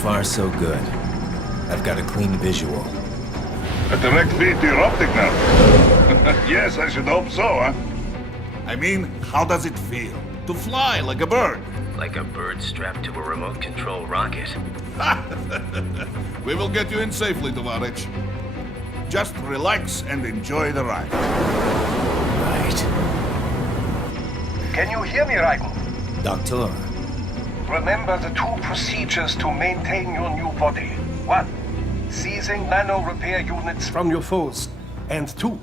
far, so good. I've got a clean visual. A direct feed to your optic now. Yes, I should hope so, huh? I mean, how does it feel? To fly like a bird? Like a bird strapped to a remote control rocket. We will get you in safely, Tovarich. Just relax and enjoy the ride. Right. Can you hear me, Raiden? Doctor. Remember the two procedures to maintain your new body. 1. Seizing nano-repair units from your foes. And 2.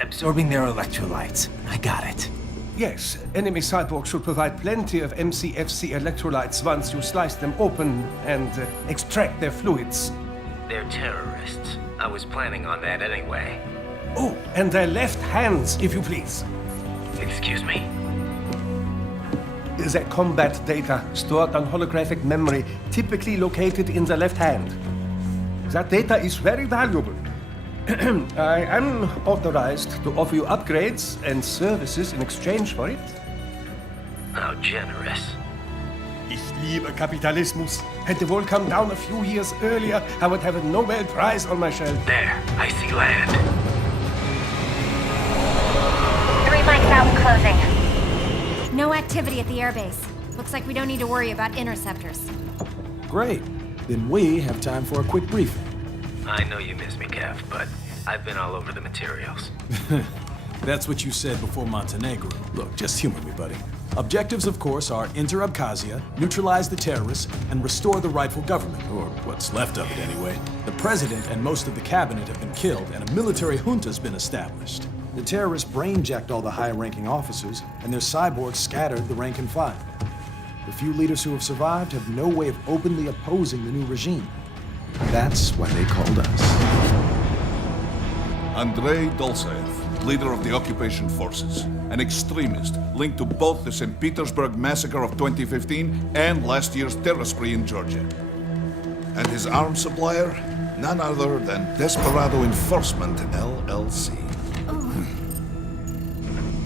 Absorbing their electrolytes. I got it. Yes, enemy cyborgs should provide plenty of MCFC electrolytes once you slice them open and extract their fluids. They're terrorists. I was planning on that anyway. Oh, and their left hands, if you please. Excuse me? Their combat data stored on holographic memory, typically located in the left hand. That data is very valuable. I am authorized to offer you upgrades and services in exchange for it. How generous. Ich liebe Kapitalismus. Hätte wohl come down a few years earlier, I would have a Nobel Prize on my shelf. There, I see land. 3 mics out and closing. No activity at the airbase. Looks like we don't need to worry about interceptors. Great. Then we have time for a quick briefing. I know you miss me, Kev, but I've been all over the materials. That's what you said before Montenegro. Look, just humor me, buddy. Objectives, of course, are enter Abkhazia, neutralize the terrorists, and restore the rightful government, or what's left of it anyway. The president and most of the cabinet have been killed, and a military junta's been established. The terrorists brain-jacked all the high-ranking officers, and their cyborgs scattered the rank and file. The few leaders who have survived have no way of openly opposing the new regime. That's why they called us. Andrei Dolzaev, leader of the occupation forces, an extremist linked to both the St. Petersburg massacre of 2015 and last year's terror spree in Georgia. And his arms supplier, none other than Desperado Enforcement, LLC.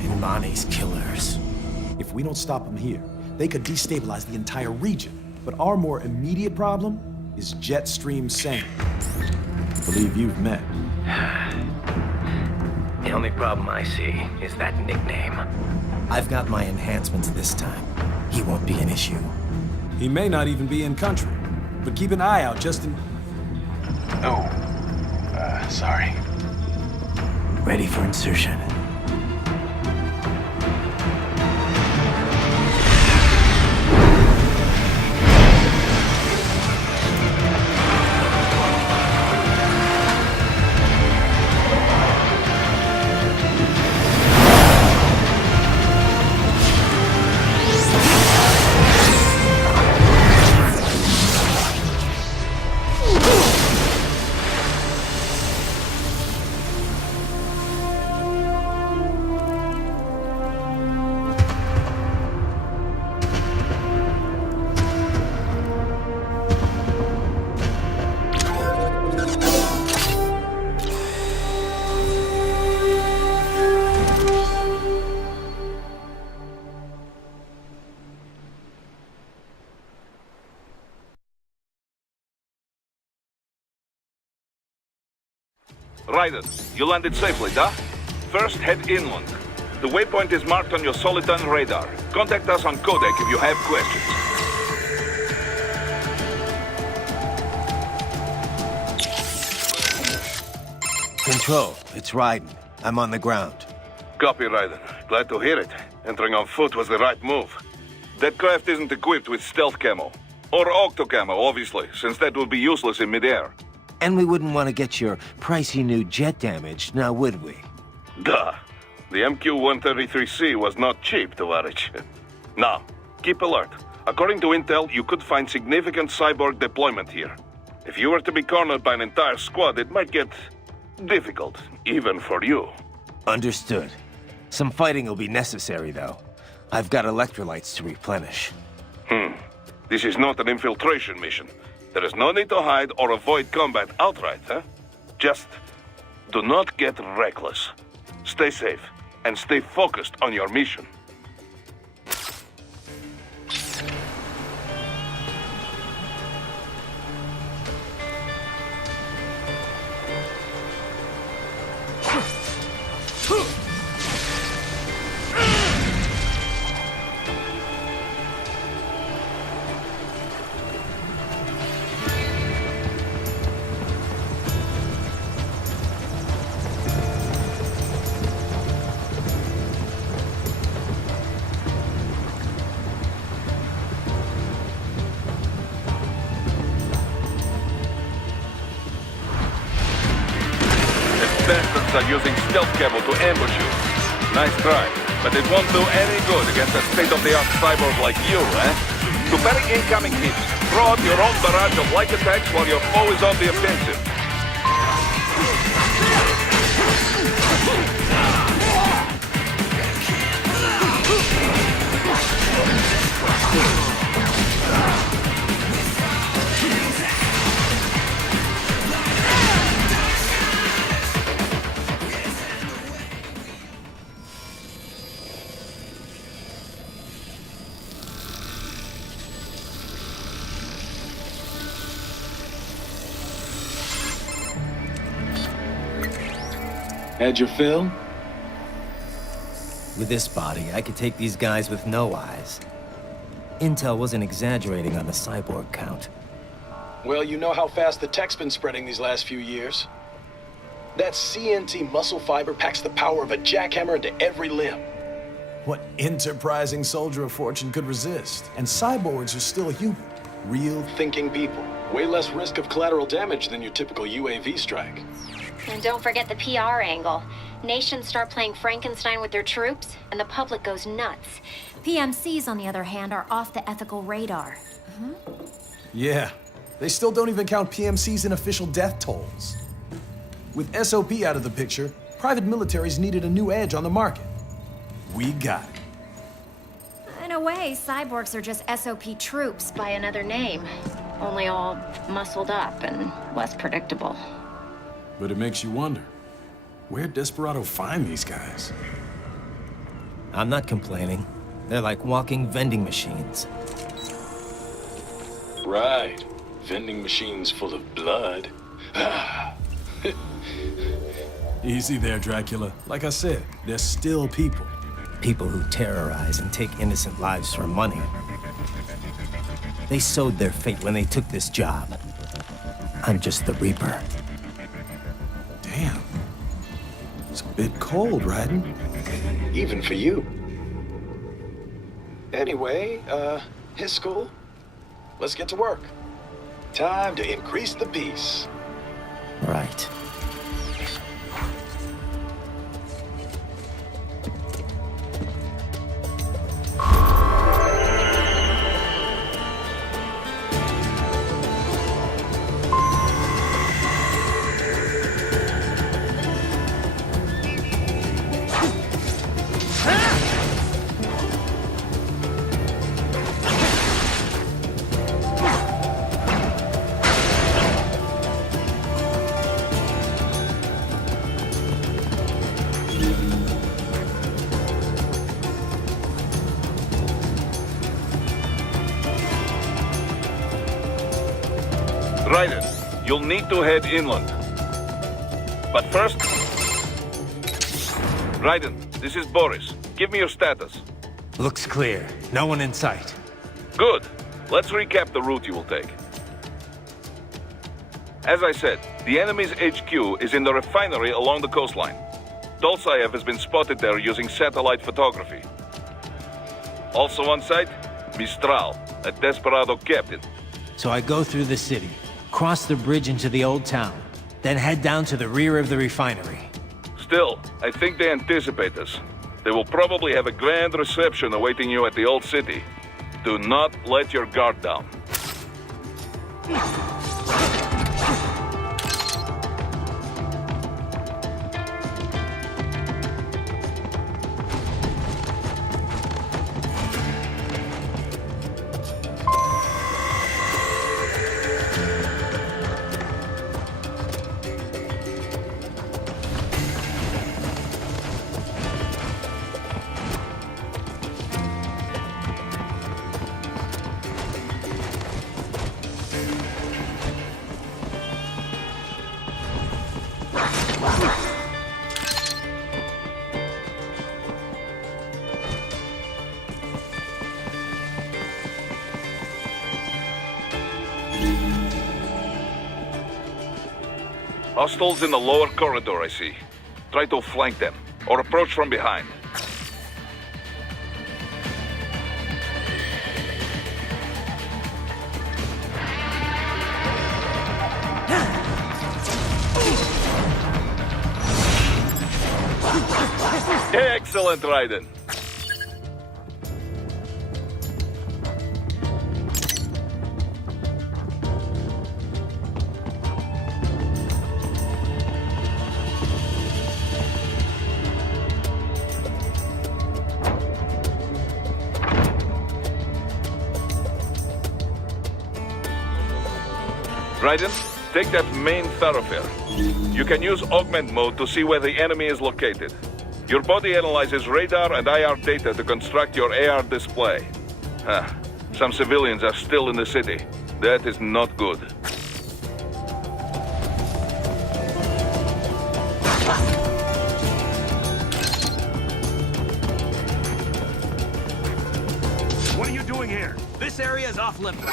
And Mani's killers. If we don't stop them here, they could destabilize the entire region. But our more immediate problem is Jetstream Sane. I believe you've met. The only problem I see is that nickname. I've got my enhancements this time. He won't be an issue. He may not even be in country, but keep an eye out just in... Oh, sorry. Ready for insertion. Raiden, you landed safely, da? First, head inland. The waypoint is marked on your Soliton radar. Contact us on codec if you have questions. Control, it's Raiden. I'm on the ground. Copy, Raiden. Glad to hear it. Entering on foot was the right move. That craft isn't equipped with stealth camo. Or octo camo, obviously, since that would be useless in midair. And we wouldn't want to get your pricey new jet damaged, now would we? Duh. The MQ-133C was not cheap, Tovarich. Now, keep alert. According to intel, you could find significant cyborg deployment here. If you were to be cornered by an entire squad, it might get difficult, even for you. Understood. Some fighting will be necessary, though. I've got electrolytes to replenish. This is not an infiltration mission. There is no need to hide or avoid combat outright, huh? Just do not get reckless. Stay safe and stay focused on your mission. Cybertrucks are using stealth cable to ambush you. Nice try, but it won't do any good against a state-of-the-art cyborg like you, eh? To parry incoming hits, throw out your own barrage of light attacks while your foe is on the offensive. Had your fill? With this body, I could take these guys with no eyes. Intel wasn't exaggerating on the cyborg count. Well, you know how fast the tech's been spreading these last few years. That CNT muscle fiber packs the power of a jackhammer into every limb. What enterprising soldier of fortune could resist? And cyborgs are still human. Real. Thinking people. Way less risk of collateral damage than your typical UAV strike. And don't forget the PR angle. Nations start playing Frankenstein with their troops, and the public goes nuts. PMCs, on the other hand, are off the ethical radar. Yeah. They still don't even count PMCs in official death tolls. With SOP out of the picture, private militaries needed a new edge on the market. We got it. In a way, cyborgs are just SOP troops by another name. Only all muscled up and less predictable. But it makes you wonder, where'd Desperado find these guys? I'm not complaining. They're like walking vending machines. Right. Vending machines full of blood. Easy there, Dracula. Like I said, they're still people. People who terrorize and take innocent lives for money. They sowed their fate when they took this job. I'm just the Reaper. Damn. It's a bit cold, Raiden. Even for you. Anyway, his school? Let's get to work. Time to increase the peace. Right. Raiden, you'll need to head inland. But first... Raiden, this is Boris. Give me your status. Looks clear. No one in sight. Good. Let's recap the route you will take. As I said, the enemy's HQ is in the refinery along the coastline. Dolsaev has been spotted there using satellite photography. Also on site, Mistral, a Desperado captain. So I go through the city, cross the bridge into the old town, then head down to the rear of the refinery. Still, I think they anticipate us. They will probably have a grand reception awaiting you at the old city. Do not let your guard down. Hostiles in the lower corridor, I see. Try to flank them, or approach from behind. Excellent, Raiden. Raiden, take that main thoroughfare. You can use augment mode to see where the enemy is located. Your body analyzes radar and IR data to construct your AR display. Some civilians are still in the city. That is not good. What are you doing here? This area is off limits.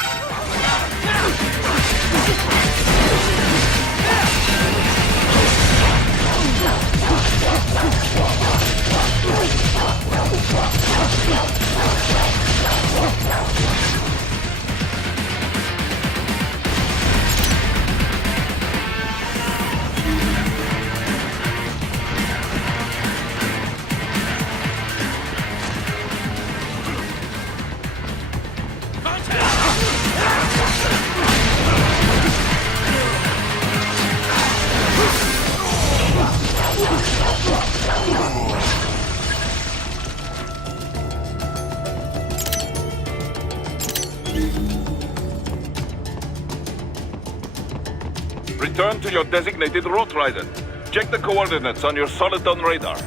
Return to your designated route, Raiden. Check the coordinates on your soliton radar.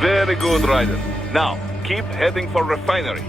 Very good, Raiden. Now, keep heading for refinery.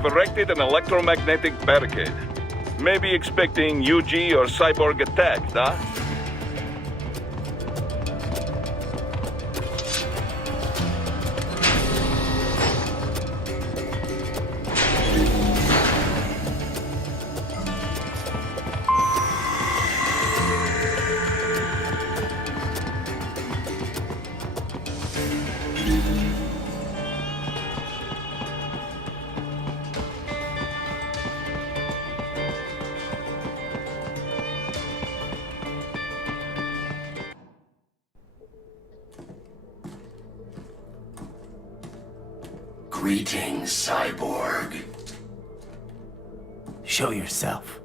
have erected an electromagnetic barricade. Maybe expecting UG or cyborg attack, huh? Greetings, cyborg. Show yourself.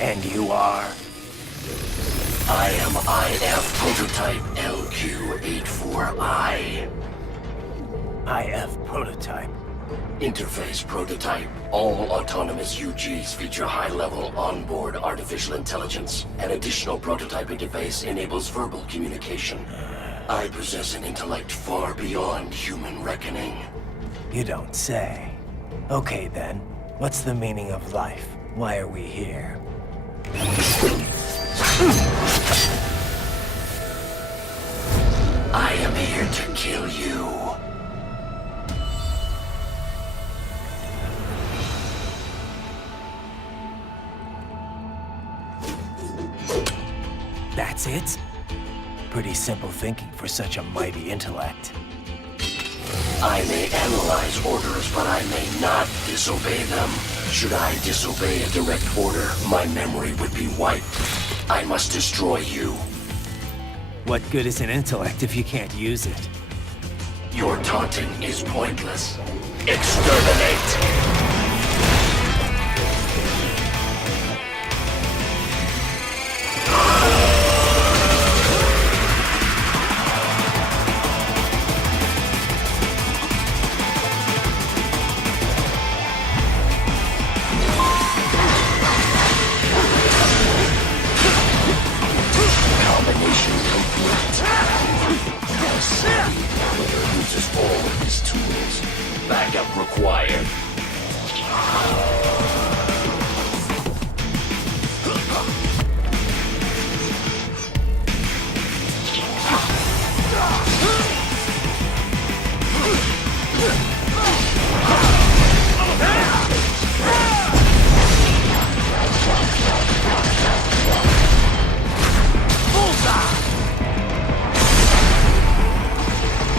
And you are? I am IF Prototype LQ84I. IF Prototype. Interface Prototype. All autonomous UGs feature high-level onboard artificial intelligence. An additional prototype interface enables verbal communication. I possess an intellect far beyond human reckoning. You don't say. Okay then, what's the meaning of life? Why are we here? I am here to kill you. That's it? Pretty simple thinking for such a mighty intellect. I may analyze orders, but I may not disobey them. Should I disobey a direct order, my memory would be wiped. I must destroy you. What good is an intellect if you can't use it? Your taunting is pointless. Exterminate! Uses all of his tools. Backup required.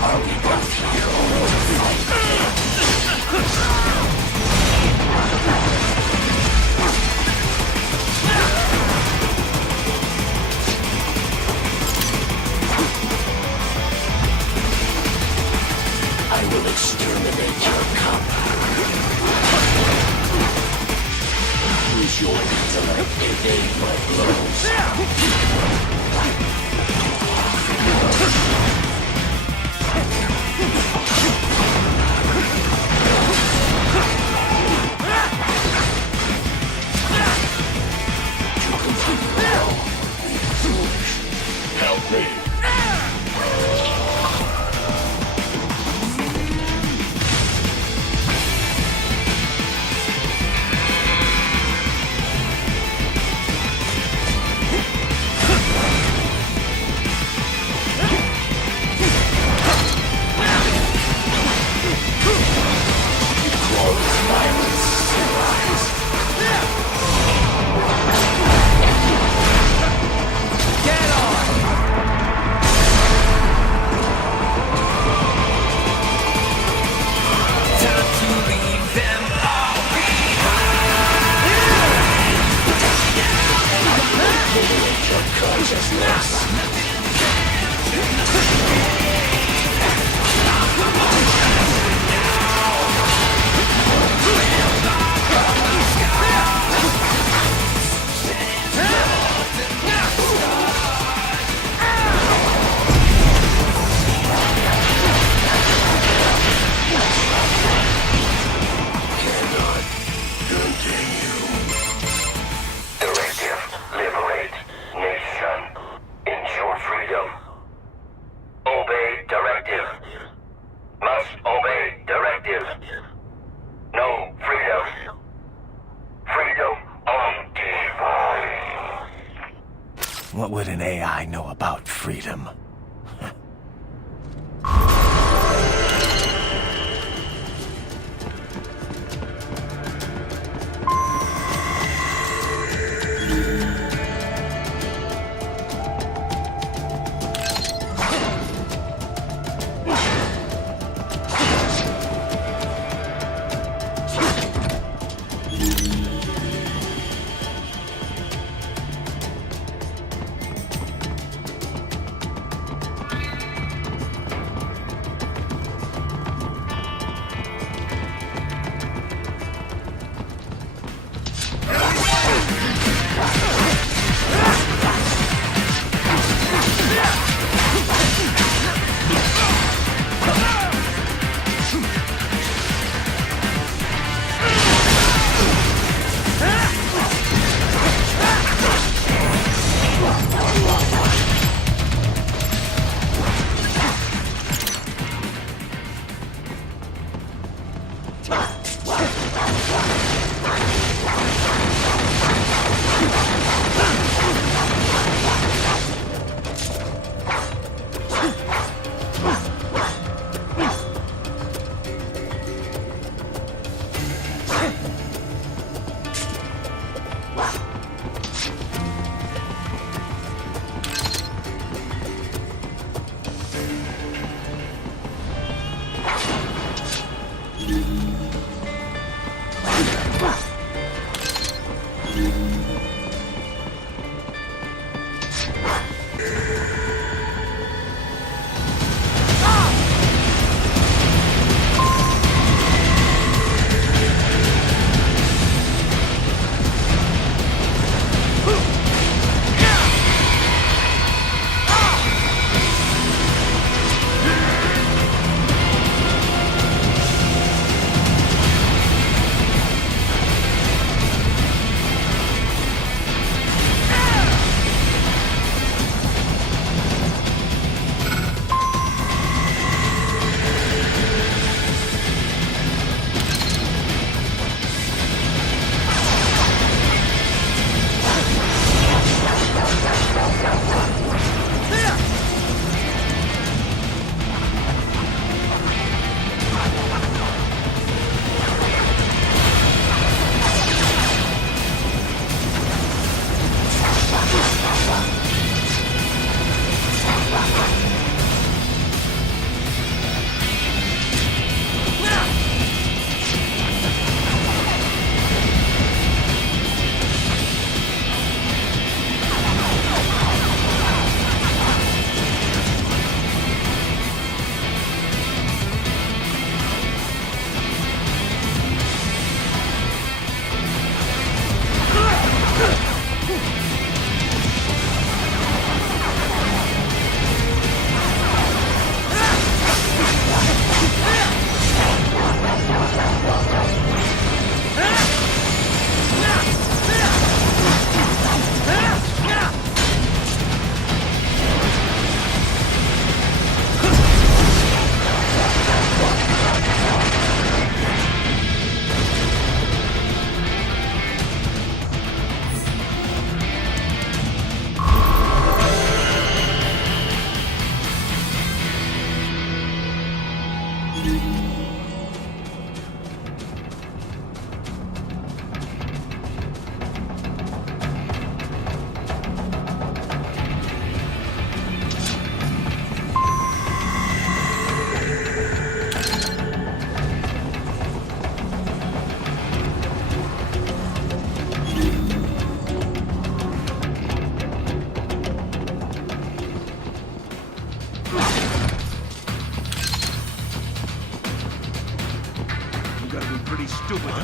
Are we both here or I will exterminate your cup. Use your intellect, evade my blows. Help me. Glorious violence. Get on! What would an AI know about freedom?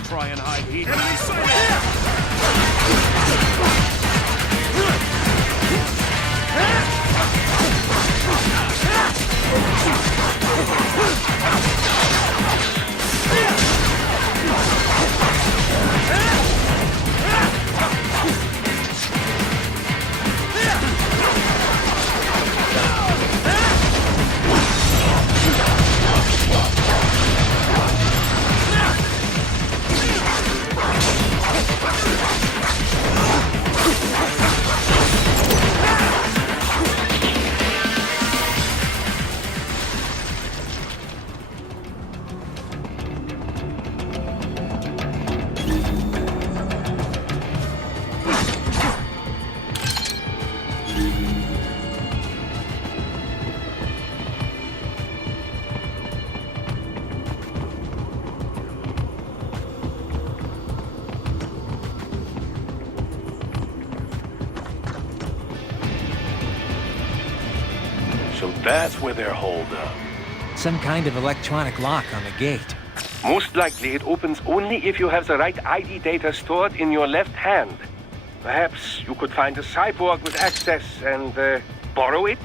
try and hide heat. Enemy sighted! So that's where they're holed up. Some kind of electronic lock on the gate. Most likely it opens only if you have the right ID data stored in your left hand. Perhaps you could find a cyborg with access and borrow it?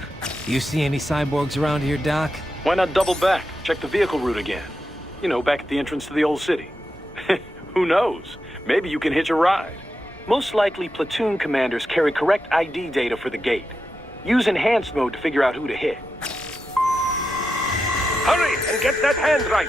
You see any cyborgs around here, Doc? Why not double back? Check the vehicle route again. You know, back at the entrance to the old city. Who knows? Maybe you can hitch a ride. Most likely platoon commanders carry correct ID data for the gate. Use enhanced mode to figure out who to hit. Hurry and get that hand right!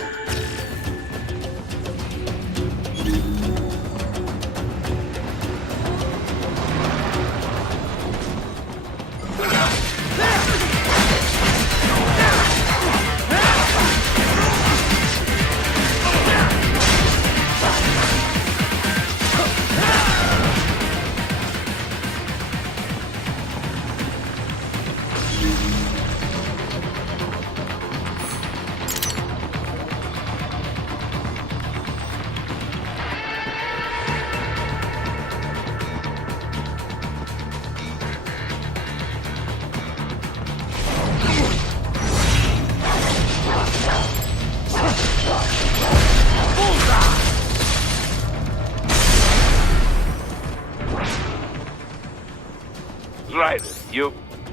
Right.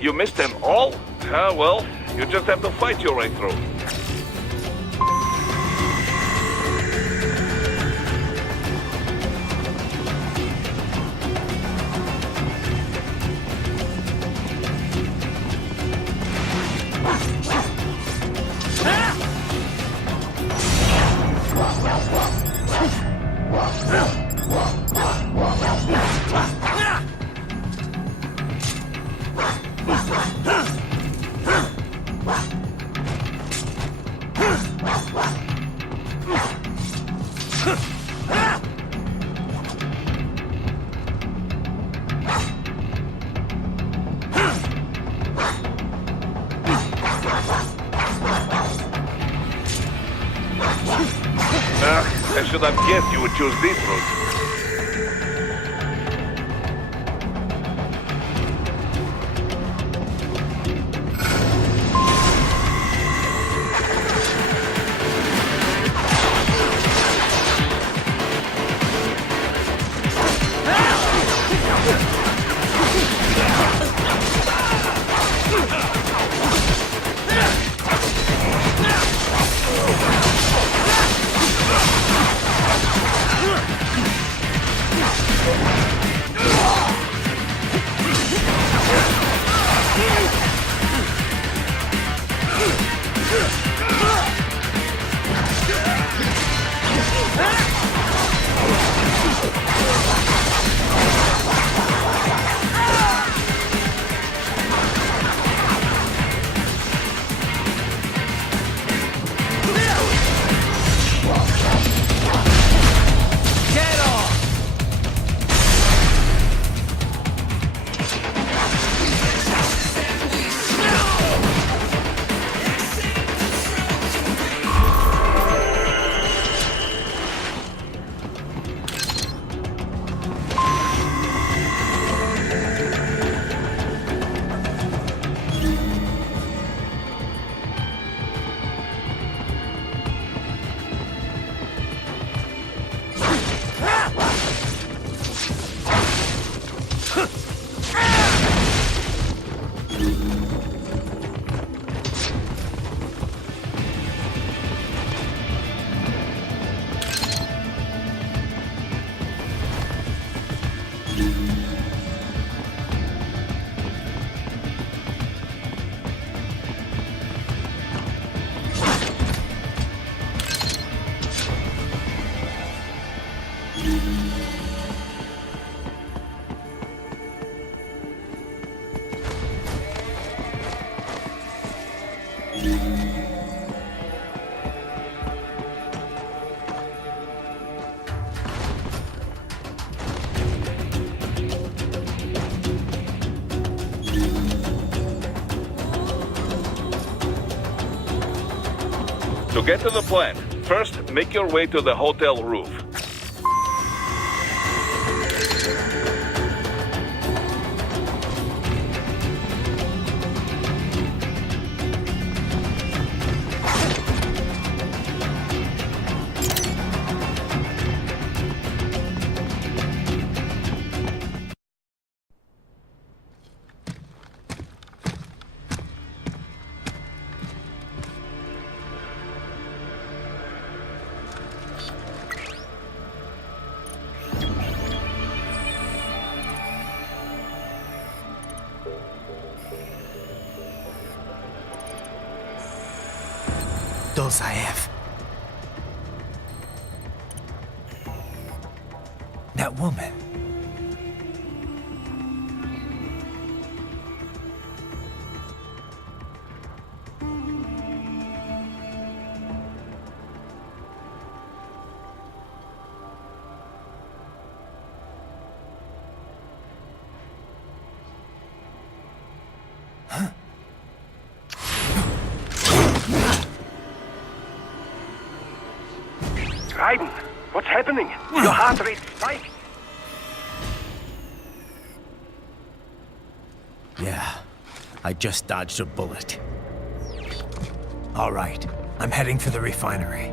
You missed them all? Ah, well, you just have to fight your way through. I should have guessed you would choose this route. To get to the plant, first make your way to the hotel roof. Dolzaev. That woman. Raiden, what's happening? Your heart rate spiked. Yeah, I just dodged a bullet. All right, I'm heading for the refinery.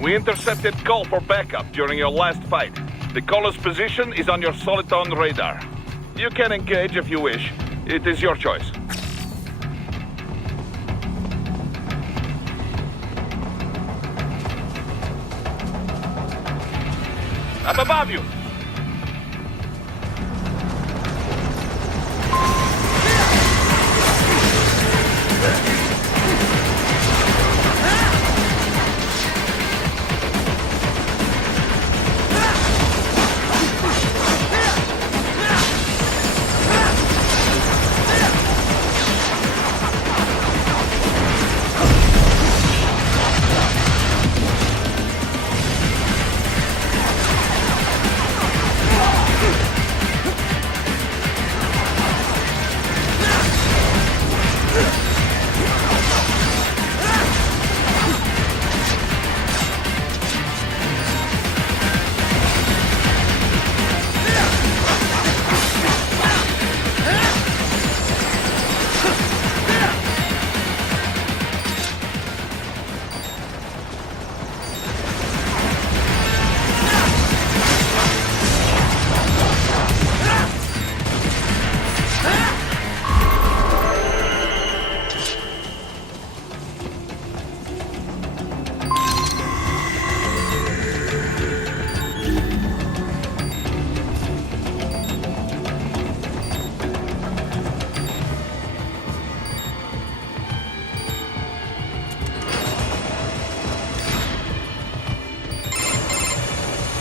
We intercepted call for backup during your last fight. The caller's position is on your soliton radar. You can engage if you wish. It is your choice. Up above you!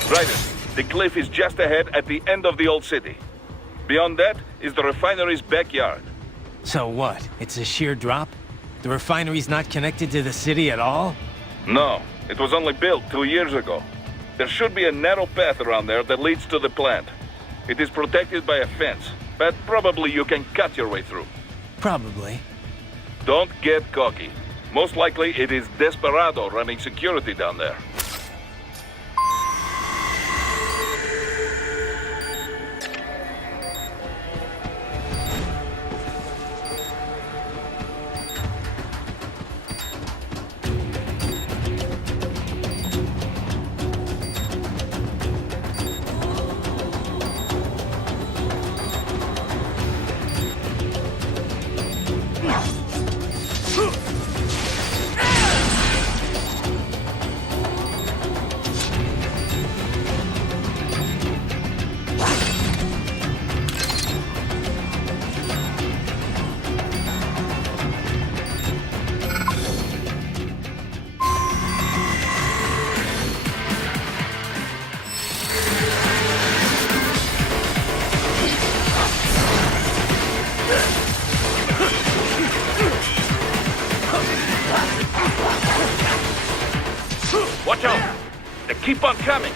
Raidena, the cliff is just ahead at the end of the old city. Beyond that is the refinery's backyard. So what? It's a sheer drop? The refinery's not connected to the city at all? No, it was only built 2 years ago. There should be a narrow path around there that leads to the plant. It is protected by a fence, but probably you can cut your way through. Probably. Don't get cocky. Most likely it is Desperado running security down there. Watch out! They keep on coming!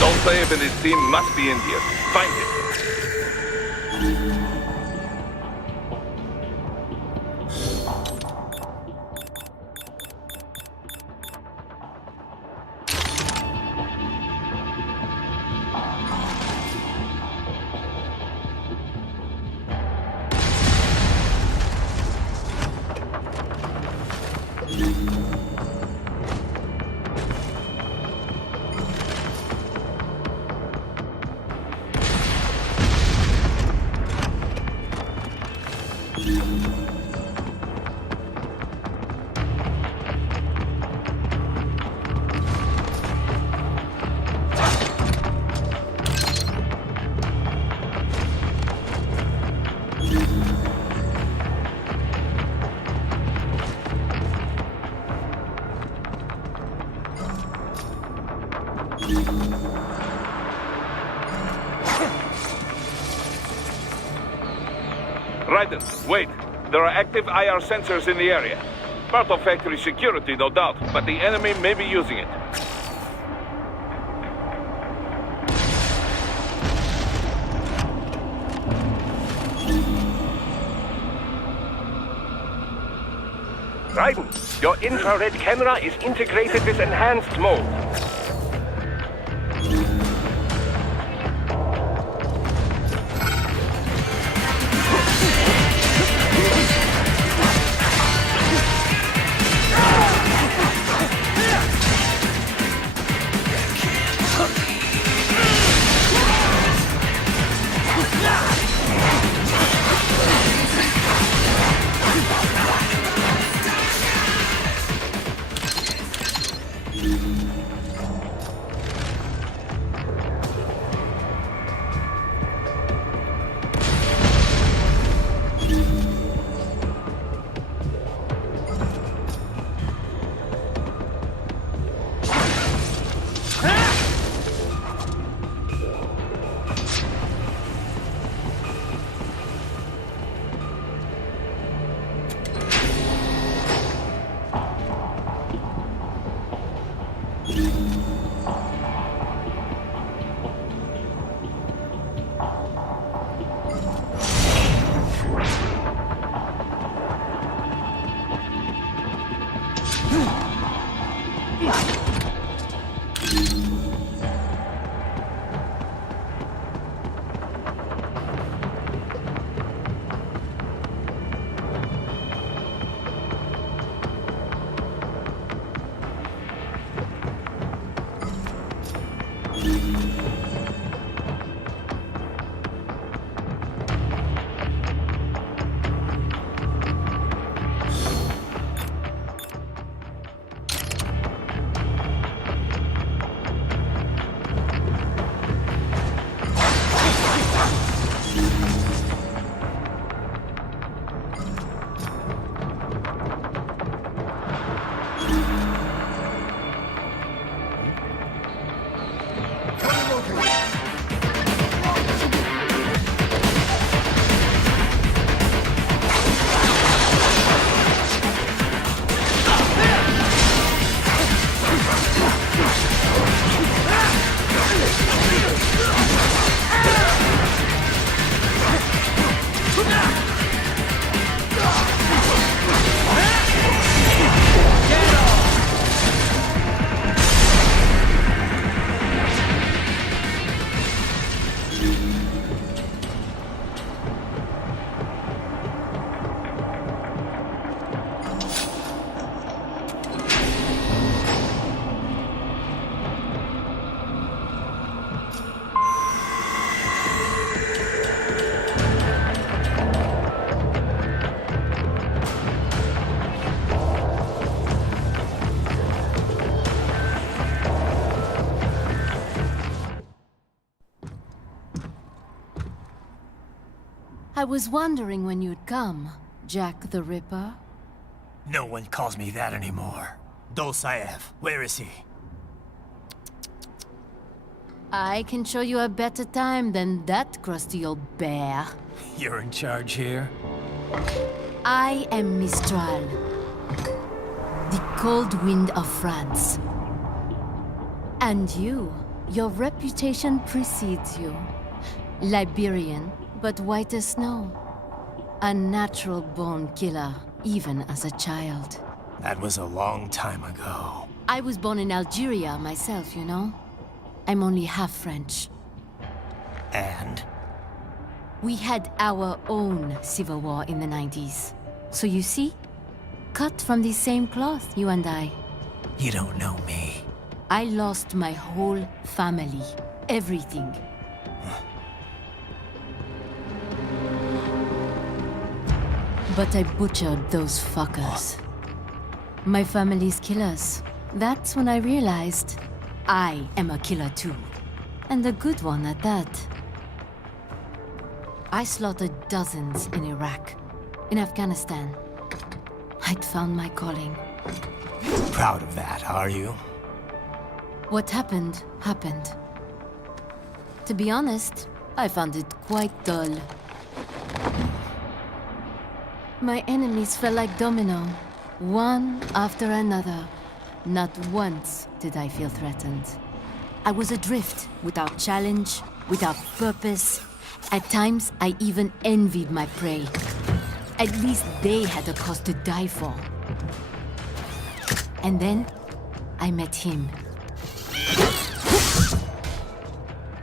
Dolsaev and his team must be in here. Find him. Raiden, wait. There are active IR sensors in the area. Part of factory security, no doubt, but the enemy may be using it. Raiden, your infrared camera is integrated with enhanced mode. I was wondering when you'd come, Jack the Ripper. No one calls me that anymore. Dolsaev, where is he? I can show you a better time than that crusty old bear. You're in charge here? I am Mistral, the cold wind of France. And your reputation precedes you. Liberian, but white as snow. A natural-born killer, even as a child. That was a long time ago. I was born in Algeria myself, you know? I'm only half French. And? We had our own civil war in the 90s. So you see? Cut from the same cloth, you and I. You don't know me. I lost my whole family. Everything. But I butchered those fuckers. My family's killers. That's when I realized I am a killer too. And a good one at that. I slaughtered dozens in Iraq, in Afghanistan. I'd found my calling. Proud of that, are you? What happened, happened. To be honest, I found it quite dull. My enemies fell like domino, one after another. Not once did I feel threatened. I was adrift, without challenge, without purpose. At times, I even envied my prey. At least they had a cause to die for. And then, I met him.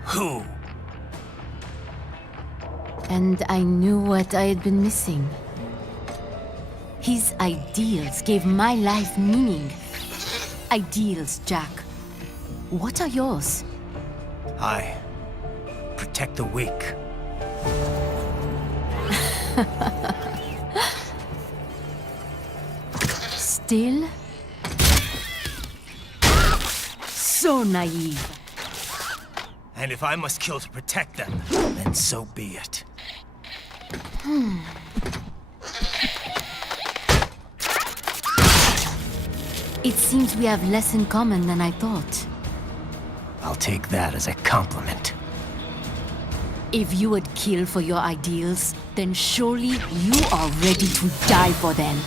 Who? And I knew what I had been missing. His ideals gave my life meaning. Ideals, Jack. What are yours? I protect the weak. Still? So naive. And if I must kill to protect them, then so be it. It seems we have less in common than I thought. I'll take that as a compliment. If you would kill for your ideals, then surely you are ready to die for them.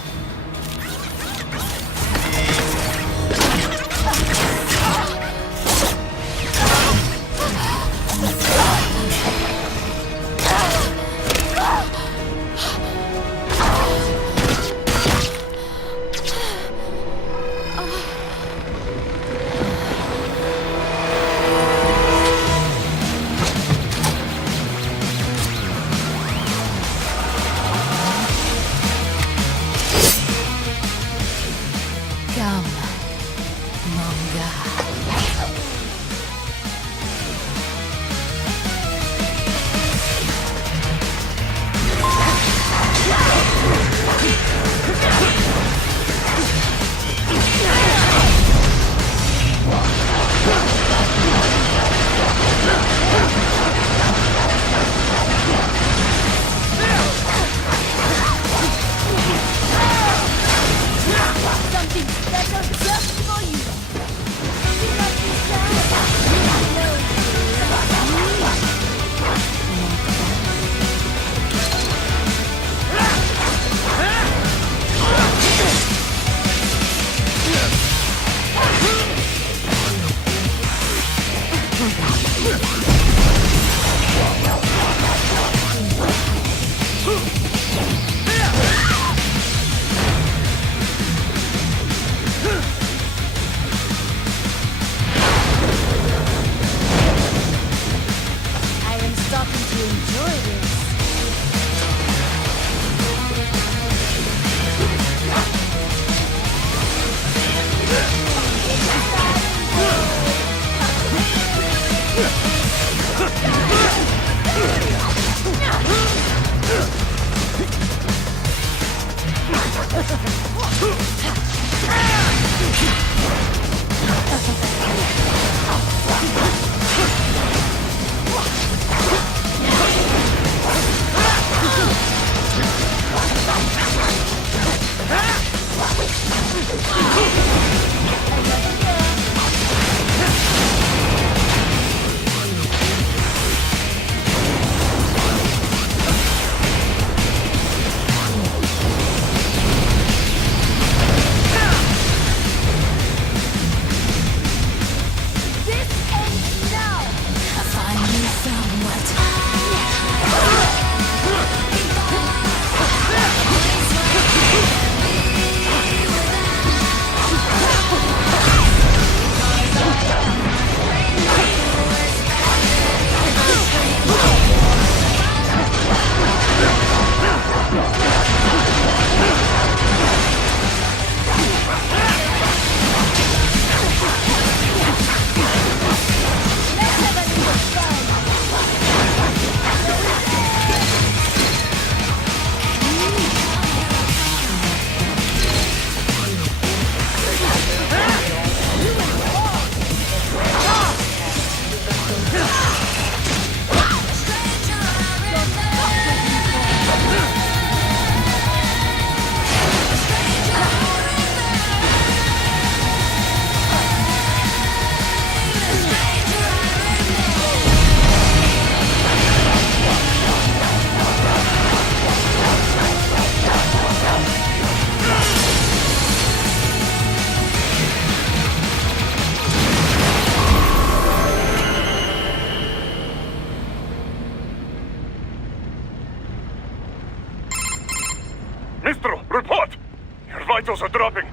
vitals are dropping.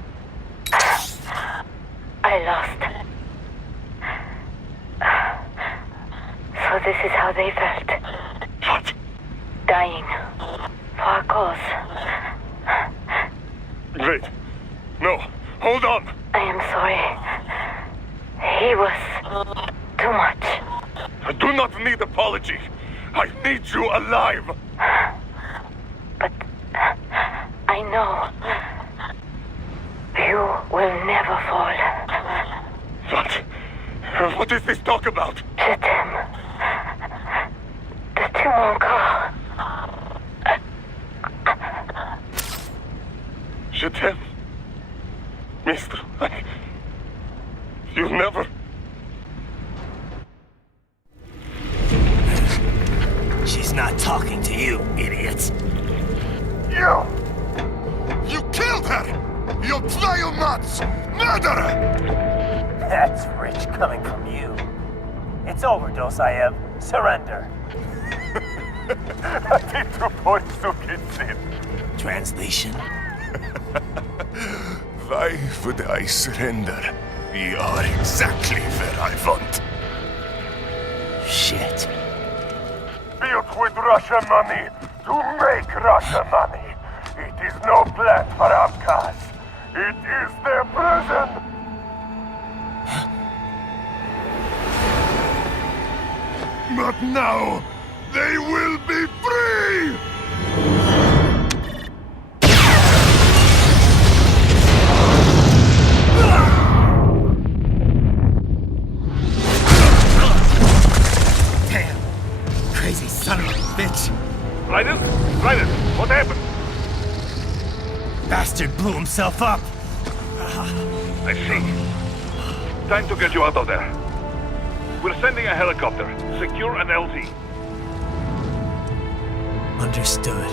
I lost. So this is how they felt. What? Dying. For a cause. Wait. No. Hold on. I am sorry. He was too much. I do not need apology. I need you alive. But I know you will never fall. What? What is this talk about? Je t'aime. De tout mon corps. Je t'aime. Mister, you'll never... She's not talking to you, idiots. You! You killed her! You vile nuts! Murderer! That's rich coming from you. It's overdose, I have. Surrender. Translation? Why would I surrender? You are exactly where I want. Shit. Built with Russian money to make Russian money. It is no plan for outcasts. It is their prison. But now, they will be free! Damn! Crazy son of a bitch! Raiden? Raiden, what happened? Bastard blew himself up! I see. Time to get you out of there. We're sending a helicopter. Secure an LT. Understood.